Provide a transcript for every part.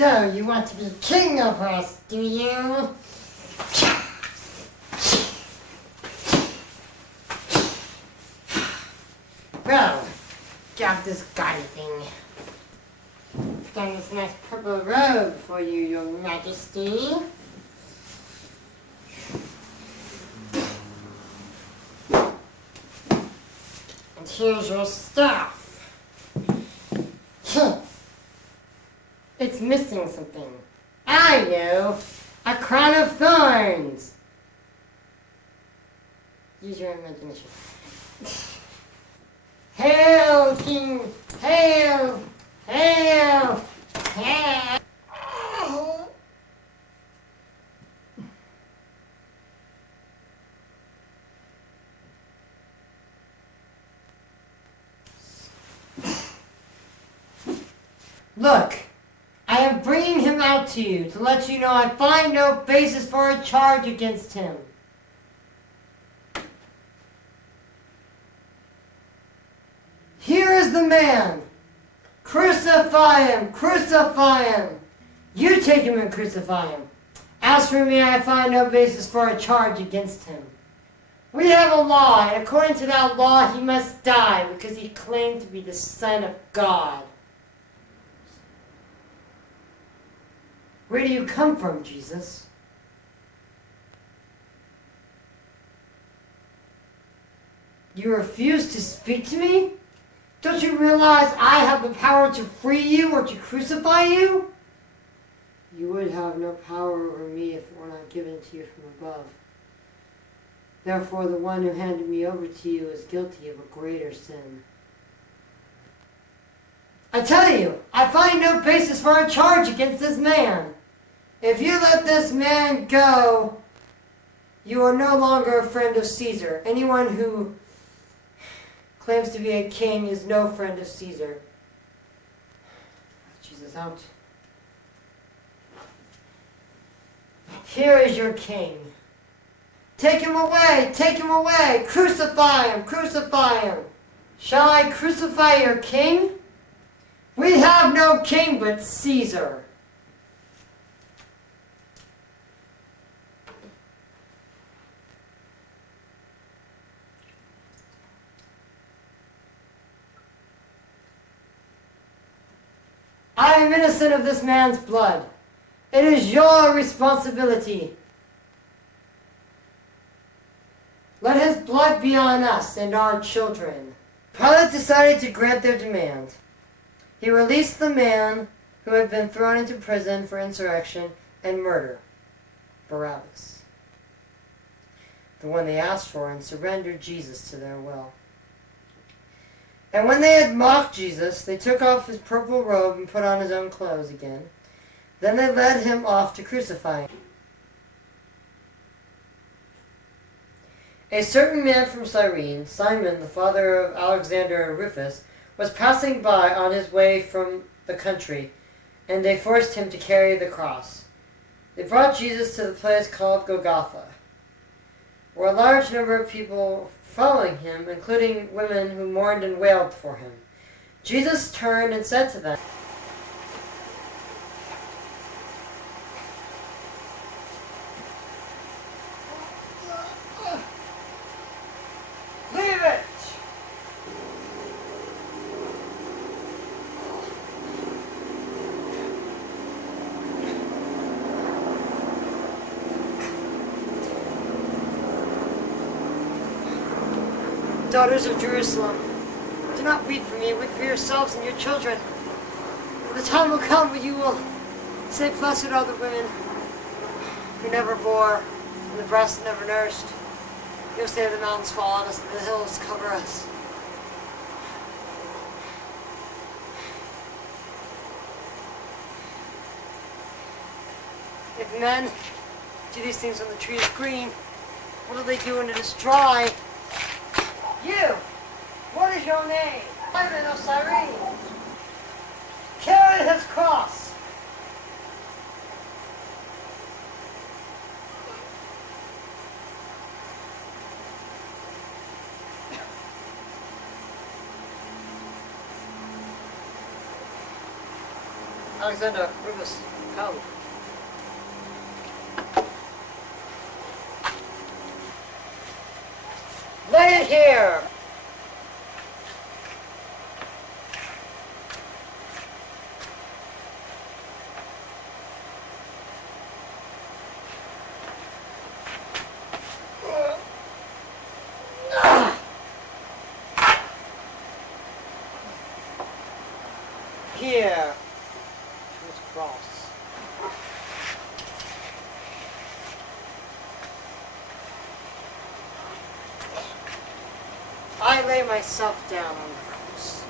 So, you want to be king over us, do you? Well, got this gaudy thing. Done this nice purple robe for you, your majesty. And here's your staff. It's missing something. I know! A crown of thorns! Use your imagination. Hail, King! Hail! Hail! Hail! Look, I am bringing him out to you to let you know I find no basis for a charge against him. Here is the man. Crucify him! Crucify him! You take him and crucify him. As for me, I find no basis for a charge against him. We have a law, and according to that law, he must die because he claimed to be the Son of God. Where do you come from, Jesus? You refuse to speak to me? Don't you realize I have the power to free you or to crucify you? You would have no power over me if it were not given to you from above. Therefore, the one who handed me over to you is guilty of a greater sin. I tell you, I find no basis for a charge against this man. If you let this man go, you are no longer a friend of Caesar. Anyone who claims to be a king is no friend of Caesar. Jesus out. Here is your king. Take him away! Take him away! Crucify him! Crucify him! Shall I crucify your king? We have no king but Caesar. I am innocent of this man's blood. It is your responsibility. Let his blood be on us and our children. Pilate decided to grant their demand. He released the man who had been thrown into prison for insurrection and murder, Barabbas, the one they asked for, and surrendered Jesus to their will. And when they had mocked Jesus, they took off his purple robe and put on his own clothes again. Then they led him off to crucify him. A certain man from Cyrene, Simon, the father of Alexander and Rufus, was passing by on his way from the country, and they forced him to carry the cross. They brought Jesus to the place called Golgotha, where a large number of people following him, including women who mourned and wailed for him. Jesus turned and said to them, "Leave it! Daughters of Jerusalem, do not weep for me, weep for yourselves and your children. The time will come when you will say, blessed are the women who never bore, and the breast never nursed. You'll say the mountains fall on us, and the hills cover us. If men do these things when the tree is green, what do they do when it is dry? You! What is your name? Simon of Cyrene. Carry his cross. Alexander, Rufus, come. Lay it here! Here. To his cross. I lay myself down on the cross.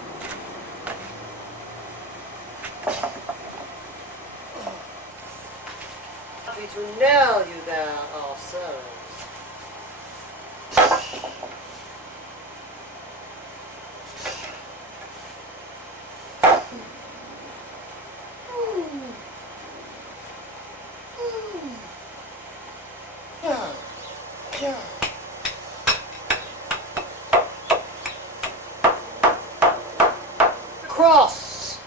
Happy to nail you there ourselves. Cross!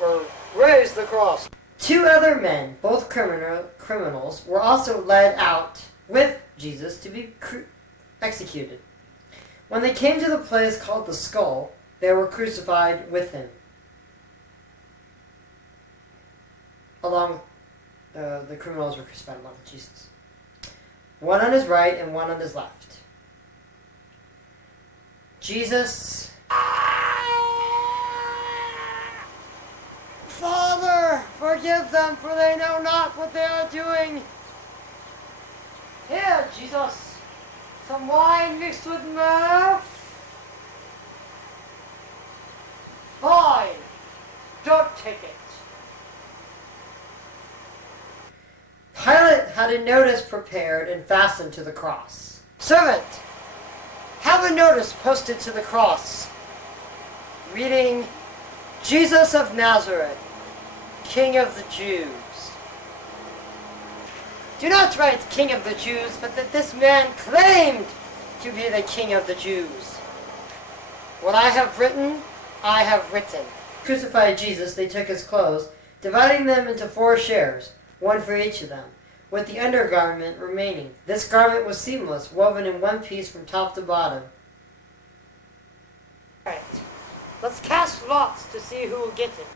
Or raise the cross. Two other men, both criminals, were also led out with Jesus to be executed. When they came to the place called the Skull, they were crucified with him. The criminals were crucified along with Jesus. One on his right and one on his left. Jesus... Father, forgive them, for they know not what they are doing. Here, Jesus, some wine mixed with myrrh. Fine, don't take it. Pilate had a notice prepared and fastened to the cross. Servant, have a notice posted to the cross, reading, Jesus of Nazareth, King of the Jews. Do not write King of the Jews, but that this man claimed to be the King of the Jews. What I have written, I have written. Crucified Jesus, they took his clothes, dividing them into 4 shares, one for each of them, with the undergarment remaining. This garment was seamless, woven in one piece from top to bottom. Alright, let's cast lots to see who will get it.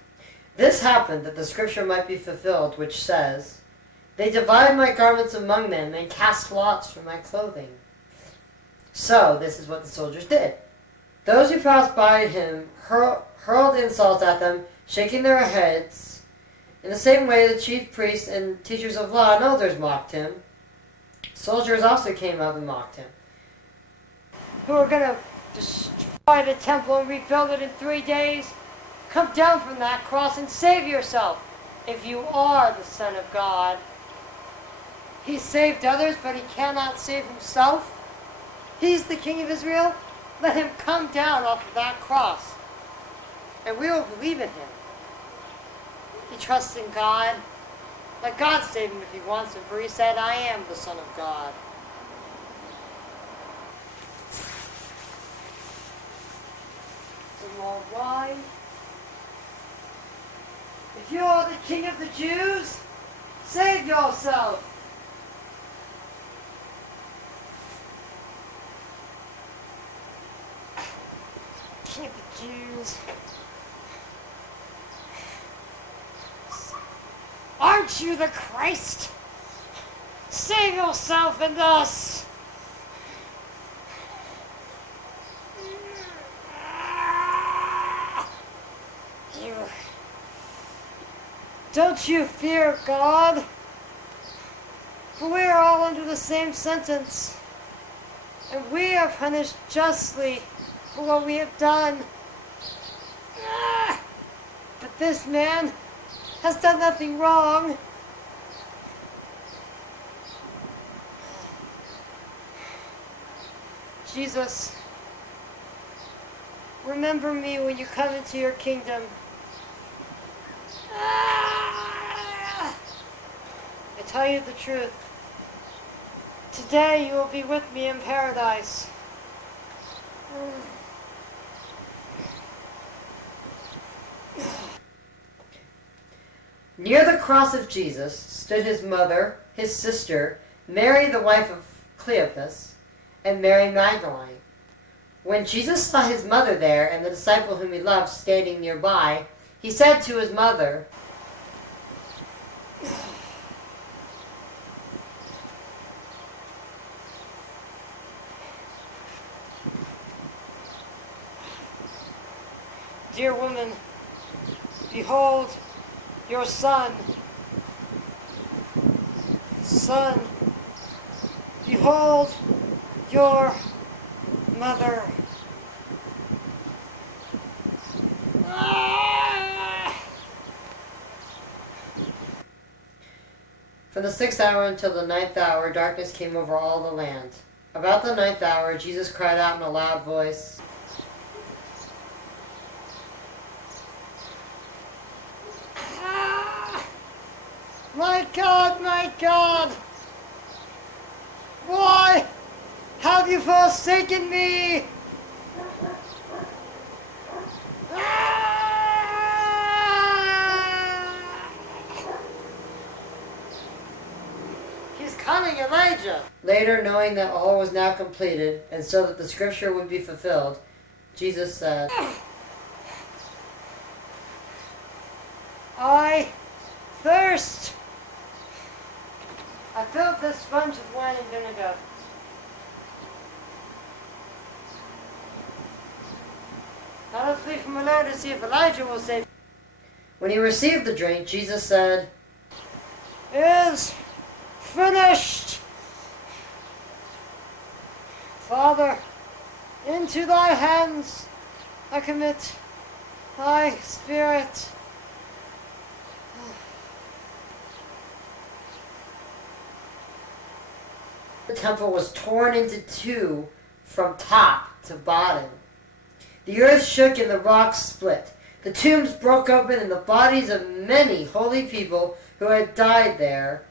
This happened that the scripture might be fulfilled, which says, they divided my garments among them and cast lots for my clothing. So, this is what the soldiers did. Those who passed by him hurled insults at them, shaking their heads. In the same way, the chief priests and teachers of law and elders mocked him. Soldiers also came up and mocked him. Who are going to destroy the temple and rebuild it in 3 days? Come down from that cross and save yourself, if you are the Son of God. He saved others, but he cannot save himself. He's the King of Israel. Let him come down off of that cross, and we will believe in him. He trusts in God. Let God save him if he wants him, for he said, I am the Son of God. Some more wine. If you are the King of the Jews, save yourself. King of the Jews. Aren't you the Christ? Save yourself and us. Don't you fear God? For we are all under the same sentence, and we are punished justly for what we have done. But this man has done nothing wrong. Jesus, remember me when you come into your kingdom. I tell you the truth. Today you will be with me in paradise. Near the cross of Jesus stood his mother, his sister, Mary the wife of Cleopas, and Mary Magdalene. When Jesus saw his mother there and the disciple whom he loved standing nearby, he said to his mother, "Dear woman, behold your son. Son, behold your mother." From the 6th hour until the 9th hour, darkness came over all the land. About the 9th hour, Jesus cried out in a loud voice, my God, why have you forsaken me?" "He's coming, Elijah." Later, knowing that all was now completed, and so that the scripture would be fulfilled, Jesus said, "I thirst." I filled this sponge with wine and vinegar. Now let's leave him alone to see if Elijah will save him. When he received the drink, Jesus said, "It is finished. Father, into thy hands I commit thy spirit." The temple was torn into two from top to bottom. The earth shook and the rocks split. The tombs broke open and the bodies of many holy people who had died there,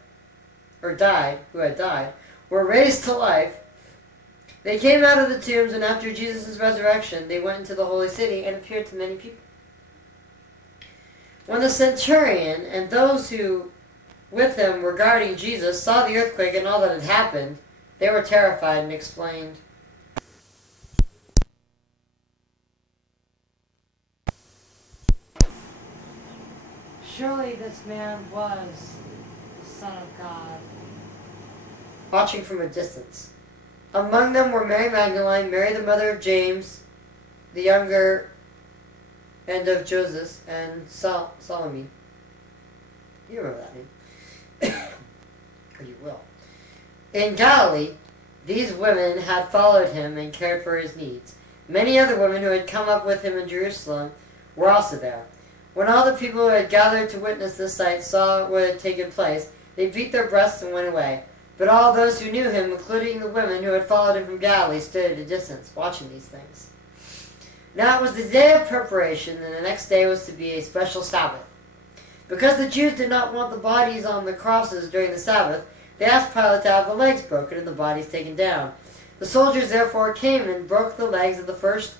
were raised to life. They came out of the tombs, and after Jesus' resurrection, they went into the holy city and appeared to many people. When the centurion and those who with him were guarding Jesus saw the earthquake and all that had happened, they were terrified and exclaimed, "Surely this man was the Son of God." Watching from a distance. Among them were Mary Magdalene, Mary the mother of James, the younger, and of Joseph, and Salome. You remember that name. Or you will. In Galilee, these women had followed him and cared for his needs. Many other women who had come up with him in Jerusalem were also there. When all the people who had gathered to witness this sight saw what had taken place, they beat their breasts and went away. But all those who knew him, including the women who had followed him from Galilee, stood at a distance, watching these things. Now it was the day of preparation, and the next day was to be a special Sabbath. Because the Jews did not want the bodies on the crosses during the Sabbath, they asked Pilate to have the legs broken and the bodies taken down. The soldiers therefore came and broke the legs of the first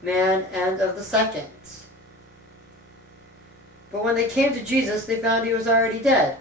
man and of the second. But when they came to Jesus, they found he was already dead.